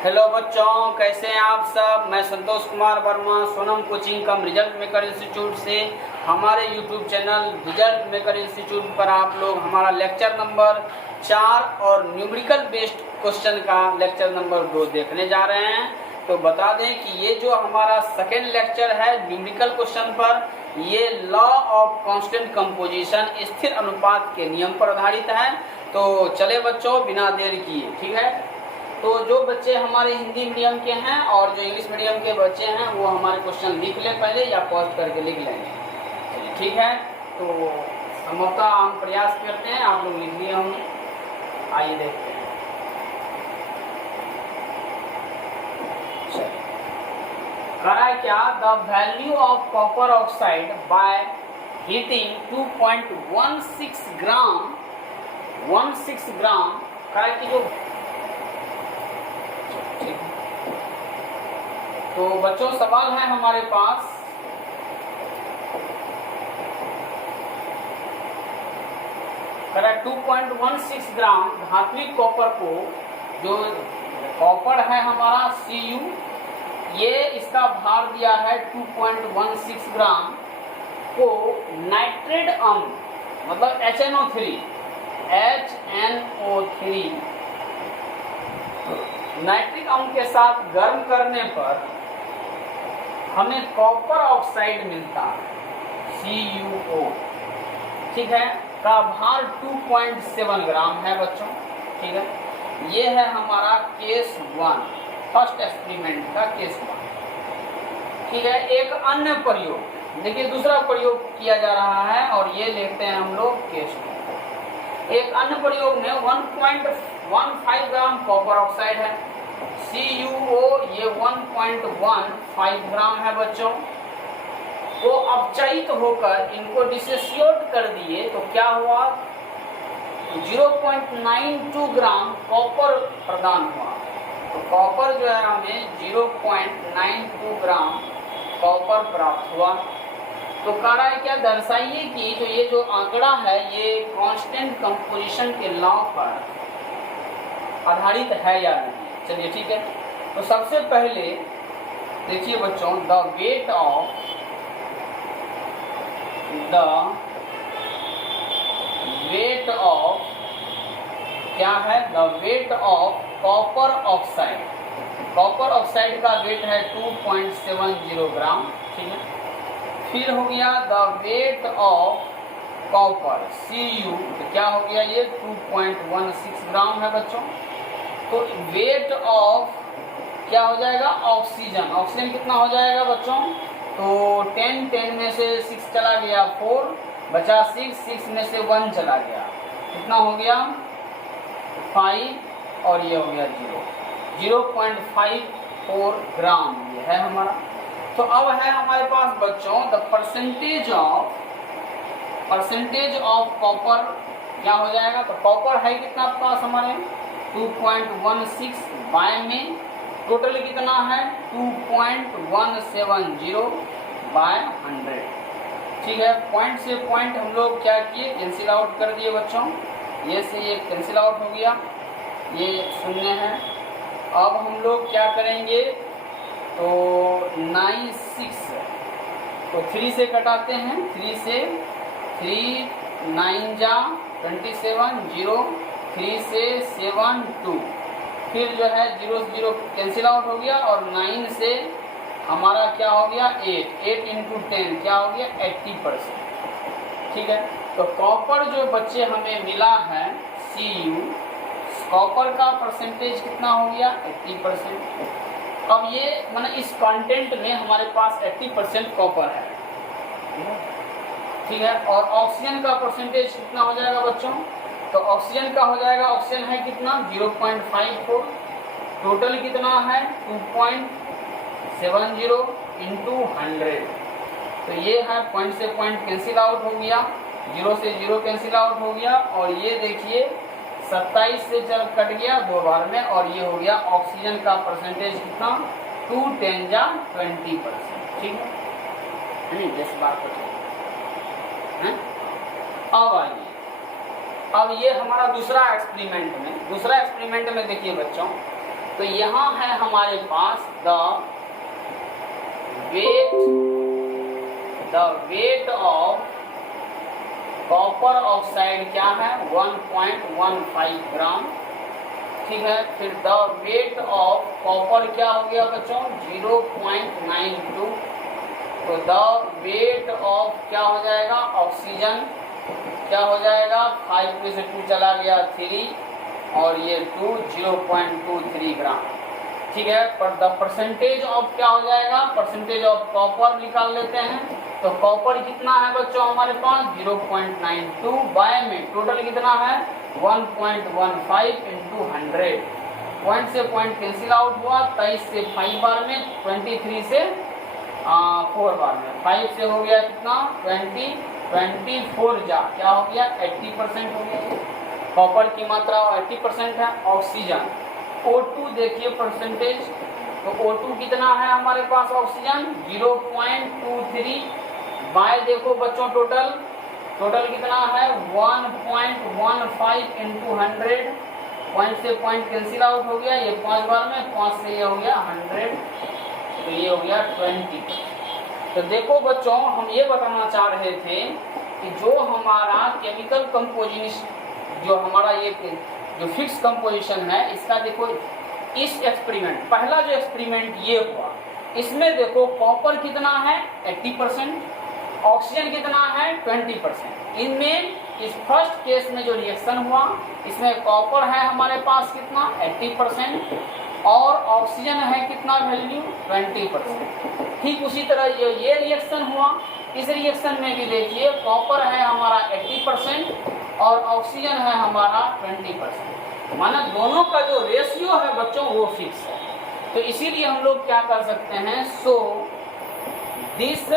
Hello बच्चों, कैसे हैं आप सब। मैं संतोष कुमार वर्मा सोनम कोचिंग कम रिजल्ट मेकर इंस्टीट्यूट से हमारे YouTube channel result maker institute पर आप लोग हमारा लेक्चर नंबर 4 और न्यूमेरिकल बेस्ड क्वेश्चन का लेक्चर नंबर 2 देखने जा रहे हैं। तो बता दें कि ये जो हमारा सेकेंड लेक्चर है न्यूमेरिकल क्वेश्चन पर, ये लॉ ऑफ कांस्टेंट कंपोजिशन स्थिर अनुपात के नियम पर आधारित है। तो चले बच्चों, बिना देर किए, ठीक है। तो जो बच्चे हमारे हिंदी मीडियम के हैं और जो इंग्लिश मीडियम के बच्चे हैं वो हमारे क्वेश्चन लिख ले पहले या पॉज करके लिख लेंगे, चलिए ठीक है। तो संभवतः हम प्रयास करते हैं, आप लोग लिख लिए होंगे। आइए देखते हैं। चलिए, करा है क्या, the value of copper oxide by heating 2.16 ग्राम करा है कि जो तो बच्चों सवाल है हमारे पास, करेक्ट 2.16 ग्राम धात्विक कॉपर को, जो कॉपर है हमारा Cu, ये इसका भार दिया है 2.16 ग्राम को नाइट्रेट अम्ल मतलब HNO3 नाइट्रिक अम्ल के साथ गर्म करने पर हमें कॉपर ऑक्साइड मिलता है CuO, ठीक है, का भार 2.7 ग्राम है बच्चों, ठीक है। ये है हमारा केस 1, फर्स्ट एक्सपेरिमेंट का केस 1, ठीक है। एक अन्य प्रयोग देखिए, दूसरा प्रयोग किया जा रहा है और ये लेते हैं हम लोग केस 2। एक अन्य प्रयोग में 1.15 ग्राम कॉपर ऑक्साइड है, CuO ये 1.15 ग्राम है बच्चों। तो अपचयित होकर इनको डिसोसिएट कर दिए तो क्या हुआ, 0.92 ग्राम कॉपर प्रदान हुआ। तो कॉपर जो है हमें 0.92 ग्राम कॉपर प्राप्त हुआ। तो कहा है क्या, दर्शाइए कि तो ये जो आंकड़ा है ये कांस्टेंट कंपोजिशन के लॉ पर आधारित है या नहीं। चलिए ठीक है। तो सबसे पहले देखिए बच्चों, द वेट ऑफ क्या है, the weight of copper oxide. Copper oxide का वेट है 2.70 ग्राम, ठीक है। फिर हो गया the weight of copper Cu, तो क्या हो गया, ये 2.16 ग्राम है बच्चों। तो वेट ऑफ क्या हो जाएगा, ऑक्सीजन। ऑक्सीजन कितना हो जाएगा बच्चों, तो 10 में से 6 चला गया 4, बचा 6 में से 1 चला गया, कितना हो गया 5, और ये हो गया 0.54 ग्राम, ये है हमारा। तो अब है हमारे पास बच्चों द परसेंटेज ऑफ कॉपर क्या हो जाएगा। तो कॉपर है कितना आपके पास हमारे 2.16 बाय में टोटल कितना है 2.170 बाय 100, ठीक है। पॉइंट से पॉइंट हम लोग क्या किए, कैंसिल आउट कर दिए बच्चों। ये से ये कैंसिल आउट हो गया, ये 0 है। अब हम लोग क्या करेंगे, तो 9 6 तो 3 से कटाते हैं, 3 से 3 9 जा 27 0, 3 से 7 2, फिर जो है 0 कैंसिल आउट हो गया, और 9 से हमारा क्या हो गया 8 इंटू 10 क्या हो गया 80%, ठीक है। तो कॉपर जो बच्चे हमें मिला है Cu, कॉपर का परसेंटेज कितना हो गया 80%। अब ये माने इस कंटेंट में हमारे पास 80% कॉपर है, ठीक है। और ऑक्सीजन का परसेंटेज कितना हो जाएगा बच्चों, तो ऑक्सीजन का हो जाएगा, ऑक्सीजन है कितना 0.54, टोटल कितना है 2.70 इंटू 100। तो ये है पॉइंट से पॉइंट कैंसिल आउट हो गया, 0 से 0 कैंसिल आउट हो गया, और ये देखिए 27 से चल कट गया 2 बार में, और ये हो गया ऑक्सीजन का परसेंटेज कितना 2 10 जा 20%, ठीक है। 10 बार है। अब आइए, अब ये हमारा दूसरा एक्सपेरिमेंट में देखिए बच्चों, तो यहाँ है हमारे पास the weight of copper oxide क्या है 1.15 ग्राम। ठीक है, फिर द वेट ऑफ कॉपर क्या हो गया बच्चों 0.92। तो द वेट ऑफ क्या हो जाएगा ऑक्सीजन क्या हो जाएगा 5 में से 2 चला गया 3 और ये 2 0.23 ग्राम। ठीक है, पर द परसेंटेज ऑफ क्या हो जाएगा परसेंटेज ऑफ कॉपर निकाल लेते हैं। तो कॉपर कितना है बच्चों हमारे पास 0.92 बाय में टोटल कितना है 1.15 इंटू 100। पॉइंट से पॉइंट कैंसिल आउट हुआ 23 से 5 बार में 23 से 4 बार में 5 से हो गया कितना 24 जा क्या हो गया 80% हो गया। कॉपर की मात्रा 80% है। ऑक्सीजन O2 देखिए परसेंटेज, तो O2 कितना है हमारे पास ऑक्सीजन 0.23 बाय देखो बच्चों टोटल कितना है 1.15 इंटू 100। पॉइंट से पॉइंट कैंसिल आउट हो गया ये 5 बार में 5 से ये हो गया 100 तो ये हो गया 20। तो देखो बच्चों हम ये बताना चाह रहे थे कि जो हमारा केमिकल कंपोजिशन जो हमारा ये जो फिक्स कंपोजिशन है इसका देखो इस एक्सपेरिमेंट पहला जो एक्सपेरिमेंट ये हुआ इसमें देखो कॉपर कितना है 80%, ऑक्सीजन कितना है 20%। इनमें इस फर्स्ट केस में जो रिएक्शन हुआ इसमें कॉपर है हमारे पास कितना 80% और ऑक्सीजन है कितना वैल्यू 20%। ठीक उसी तरह ये रिएक्शन हुआ इस रिएक्शन में भी देखिए कॉपर है हमारा 80% और ऑक्सीजन है हमारा 20%। माना दोनों का जो रेशियो है बच्चों वो फिक्स है। तो इसीलिए हम लोग क्या कर सकते हैं so this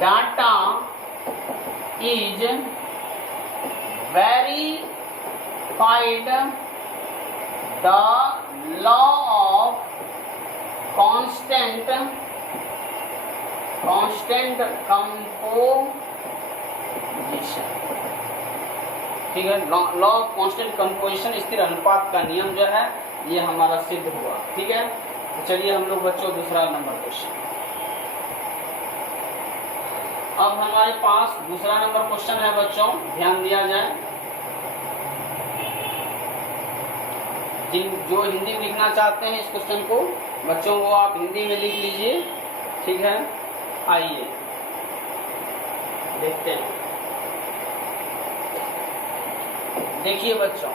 data is verified the law of constant composition. ठीक है, लॉ ऑफ कांस्टेंट कंपोजिशन स्थिर अनुपात का नियम जो है ये हमारा सिद्ध हुआ। ठीक है, तो चलिए हम लोग बच्चों दूसरा नंबर क्वेश्चन। अब हमारे पास दूसरा नंबर क्वेश्चन है बच्चों, ध्यान दिया जाए। जो हिंदी में लिखना चाहते हैं इस क्वेश्चन को बच्चों वो आप हिंदी में लिख लीजिए। ठीक है, आइए देखते हैं। देखिए बच्चों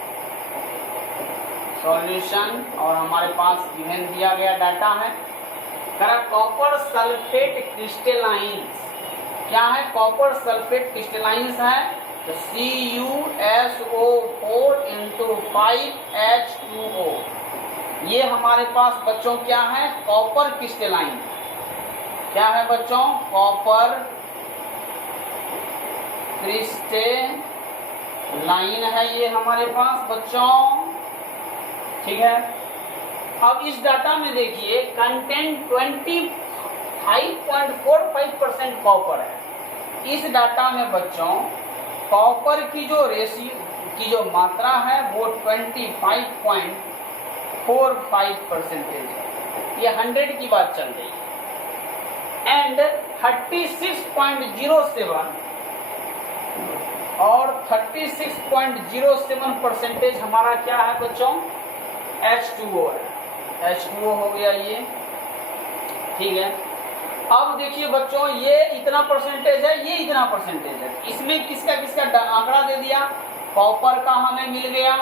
सॉल्यूशन और हमारे पास गिवन दिया गया डाटा है। कॉपर सल्फेट क्रिस्टलाइंस क्या है कॉपर सल्फेट क्रिस्टलाइंस है तो CuSO4 into 5H2O। ये हमारे पास बच्चों क्या है कॉपर क्रिस्टलाइन क्या है बच्चों कॉपर क्रिस्टलाइन है ये हमारे पास बच्चों। ठीक है, अब इस डाटा में देखिए कंटेंट 25.45% कॉपर है। इस डाटा में बच्चों कॉपर की जो रेशियो की जो मात्रा है वो 25.45% है। ये 100 की बात चल रही है एंड 36.07 और 36.07% हमारा क्या है बच्चों H2O है। H2O हो गया ये। ठीक है, अब देखिए बच्चों ये इतना परसेंटेज है ये इतना परसेंटेज है। इसमें किसका किसका आंकड़ा दे दिया कॉपर का हमें मिल गया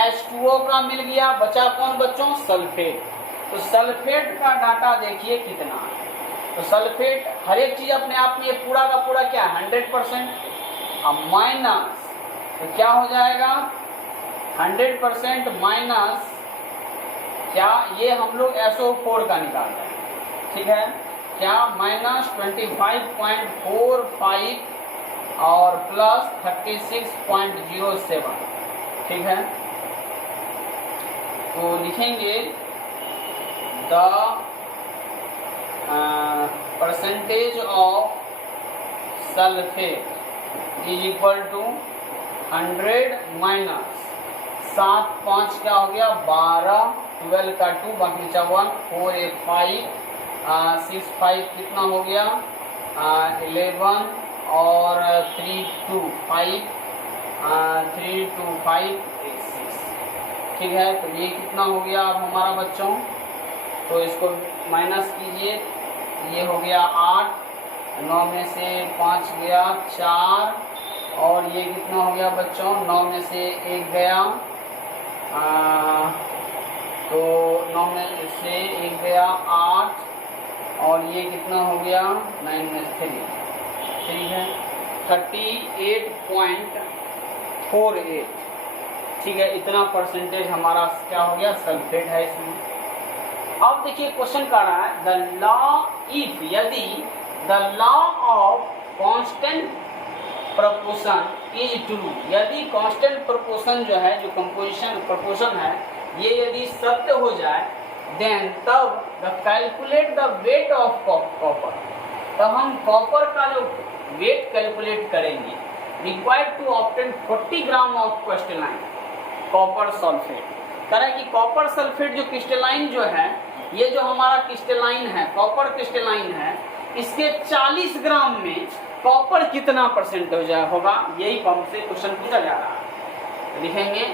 H2O का मिल गया बचा कौन बच्चों सल्फेट। तो सल्फेट का डाटा देखिए कितना है। तो सल्फेट हर एक चीज अपने आप में ये पूरा का पूरा क्या 100%। अब माइनस तो क्या हो जाएगा 100% माइनस क्या ये हम लोग SO4 का निकाल रहे हैं। ठीक है, क्या माइनस 25.45 और प्लस 36.07। ठीक है, तो लिखेंगे the percentage of sulphate is equal to 100 minus 7 5 क्या हो गया 12 12 का 2 बाकी बचा 1, 4 8 5, 6 5 कितना हो गया 11 और 3 2 5, 3 2 5 8 6। ठीक है, तो ये कितना हो गया अब हमारा बच्चों, तो इसको माइनस कीजिए, ये हो गया 8, 9 में से 5 गया 4, और ये कितना हो गया बच्चों 9 में से 1 गया, तो 9 में से 1 गया 8, और ये कितना हो गया 9 में से 3। ठीक है, 38.48। ठीक है, इतना परसेंटेज हमारा क्या हो गया सल्फेट है इसमें। अब देखिए क्वेश्चन कर रहा है द लॉ इफ, यदि the law of constant proportion is true, यदि कांस्टेंट प्रोपोर्शन जो है, जो कंपोजिशन प्रोपोर्शन है, ये यदि सत्य हो जाए, देन तब the calculate the weight of copper, तब हम कॉपर का जो वेट कैलकुलेट करेंगे। Required to obtain 40 gram of crystalline copper sulphate. तरह की कॉपर सल्फेट जो क्रिस्टलाइन जो है, ये जो हमारा क्रिस्टलाइन है, कॉपर क्रिस्टलाइन है, इसके 40 ग्राम में कॉपर कितना परसेंट हो जाए होगा, यही हमसे क्वेश्चन पूछा जा रहा है। लिखेंगे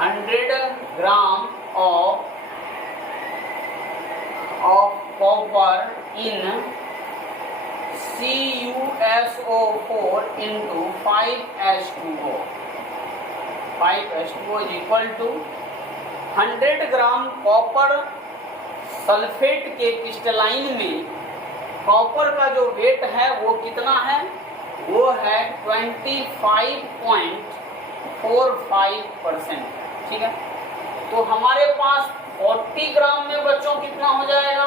100 gram of copper in CuSO4 into 5H2O। 5H2O is equal to 100 gram copper sulphate के क्रिस्टलाइन में कॉपर का जो वेट है वो कितना है, वो है 25.45%। ठीक है, तो हमारे पास 40 ग्राम में बच्चों कितना हो जाएगा,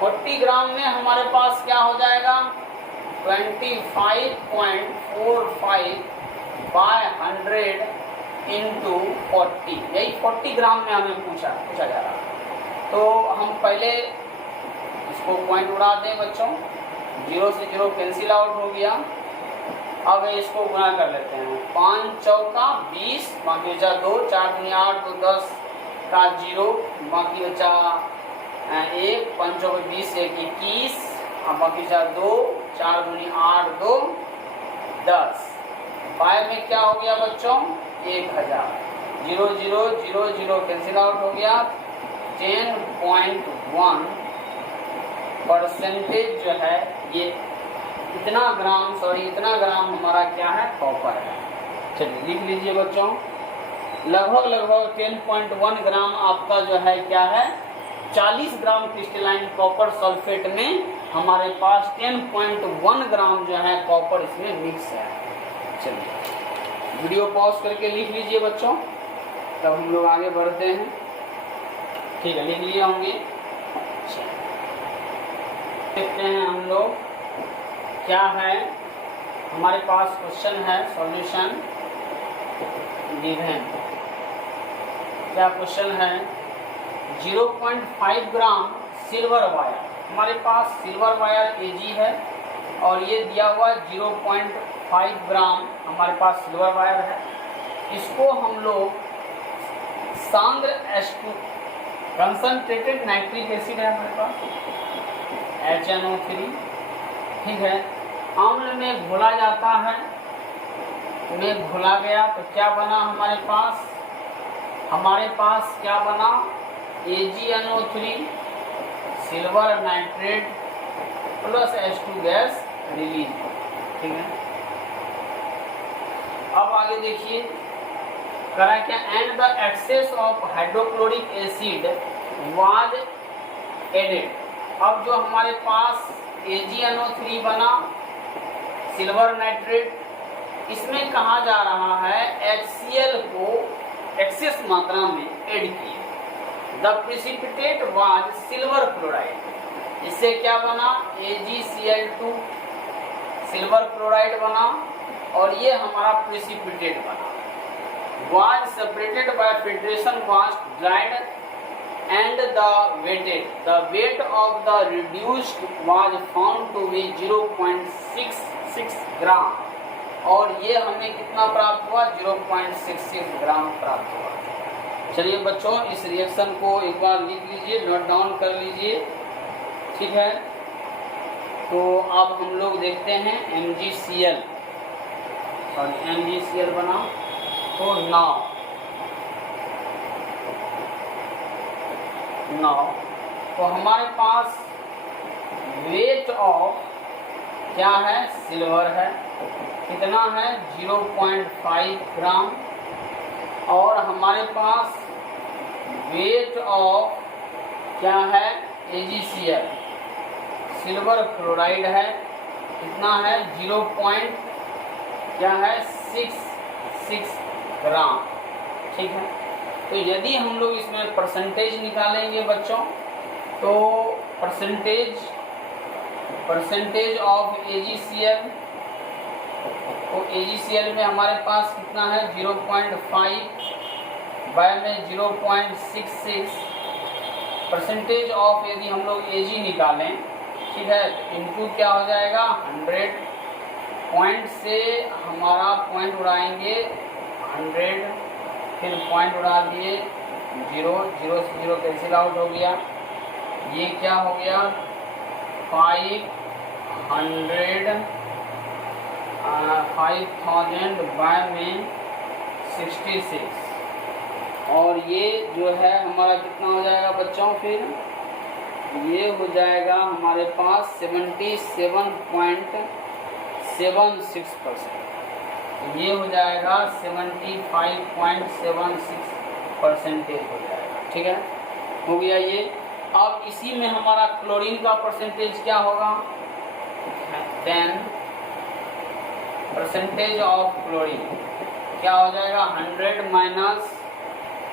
40 ग्राम में हमारे पास क्या हो जाएगा 25.45 बाय 100 इंटू 40, यही 40 ग्राम में हमें पूछा जा रहा है। तो हम पहले इसको पॉइंट उड़ा दें बच्चों, 0 से 0 कैंसिल आउट हो गया। अब इसको गुना कर लेते हैं, 5 चौका 20, बाकी बचा 2, 4 दूनी 8, तो 10 का 0, बाकी बचा 1, 5 चौका 20, 1 21, और बाकी बचा 2, 4 दूनी 8, 2 10। 5 में क्या हो गया बच्चों 1000, 0 0 0 0 कैंसिल आउट हो गया। 10.1 परसेंटेज जो है ये इतना ग्राम हमारा क्या है कॉपर है। चलिए लिख लीजिए बच्चों, लगभग 10.1 ग्राम आपका जो है क्या है 40 ग्राम क्रिस्टलाइन कॉपर सल्फेट में हमारे पास 10.1 ग्राम जो है कॉपर इसमें मिक्स है। चलिए वीडियो पॉज करके लिख लीजिए बच्चों, तब हम लोग आगे बढ़ते हैं। ठीक है, लिख लिए होंगे। देखते हैं हम लोग क्या है हमारे पास क्वेश्चन है, सॉल्यूशन गिवन। क्या क्वेश्चन है, 0.5 ग्राम सिल्वर वायर, हमारे पास सिल्वर वायर Ag है और ये दिया हुआ 0.5 ग्राम हमारे पास सिल्वर वायर है। इसको हम लोग सांद्र H2 कंसंट्रेटेड नाइट्रिक एसिड है हमारे पास HNO3, ठीक है, अम्ल में घोला जाता है, में घोला गया तो क्या बना हमारे पास क्या बना AgNO3 silver nitrate plus H2 gas release. ठीक है, अब आगे देखिए करा क्या, and the excess of hydrochloric acid was added. अब जो हमारे पास AgNO3 बना सिल्वर नाइट्रेट, इसमें कहा जा रहा है HCl को एक्सेस मात्रा में ऐड किया। The precipitate was silver chloride, इससे क्या बना AgCl2 सिल्वर क्लोराइड बना और ये हमारा प्रेसिपिटेट बना। was separated by filtration was dried and the weight of the reduced was found to be 0.66 gram और ये हमें कितना प्राप्त हुआ, 0.66 ग्राम प्राप्त हुआ। चलिए बच्चों, इस रिएक्शन को एक बार लिख लीजिए, नोट डाउन कर लीजिए, ठीक है। तो अब हम लोग देखते हैं MgCl, और MgCl बना तो नाव तो हमारे पास वेट ऑफ क्या है, सिल्वर है, कितना है 0.5 ग्राम, और हमारे पास वेट ऑफ क्या है AgCl, सिल्वर फ्लोराइड है, कितना है 0.66 ग्राम, ठीक है। तो यदि हम लोग इसमें परसेंटेज निकालेंगे बच्चों, तो परसेंटेज ऑफ AgCl, तो AgCl में हमारे पास कितना है 0.5 बाय में 0.66 परसेंटेज ऑफ, यदि हम लोग Ag निकालें, ठीक है, इनटू क्या हो जाएगा 100, पॉइंट से हमारा पॉइंट उड़ाएंगे 100, फिर पॉइंट उड़ा दिए 0, 0 से 0 कैंसिल आउट हो गया, ये क्या हो गया 5000 बाय में 66, और ये जो है हमारा कितना हो जाएगा बच्चों, फिर ये हो जाएगा हमारे पास 77.76%, ये हो जाएगा 75.76% हो जाएगा, ठीक है, हो गया ये। अब इसी में हमारा क्लोरीन का परसेंटेज क्या होगा, 10% ऑफ क्लोरीन क्या हो जाएगा 100 माइनस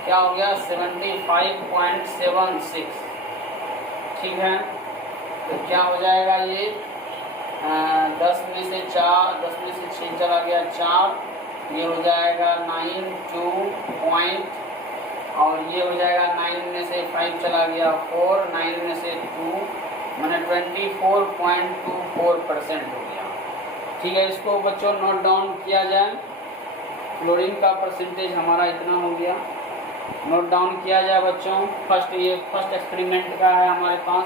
क्या हो गया 75.76, ठीक है। तो क्या हो जाएगा ये 10 में से 6 चला गया 4, ये हो जाएगा 92 पॉइंट, और ये हो जाएगा 9 में से 5 चला गया 4, 9 में से 2 मैंने 24.24% हो गया, ठीक है। इसको बच्चों नोट डाउन किया जाए, क्लोरीन का परसेंटेज हमारा इतना हो गया, नोट डाउन किया जाए बच्चों। ये फर्स्ट एक्सपेरिमेंट का है हमारे पास,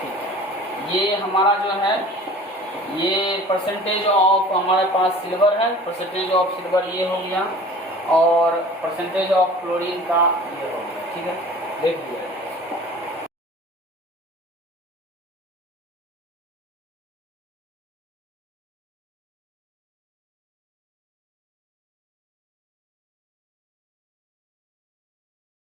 ठीक है। ये हमारा जो है ये परसेंटेज ऑफ हमारे पास सिल्वर है, परसेंटेज ऑफ सिल्वर ये हो गया, और परसेंटेज ऑफ क्लोरीन का ये हो गया, ठीक है, देख लिया।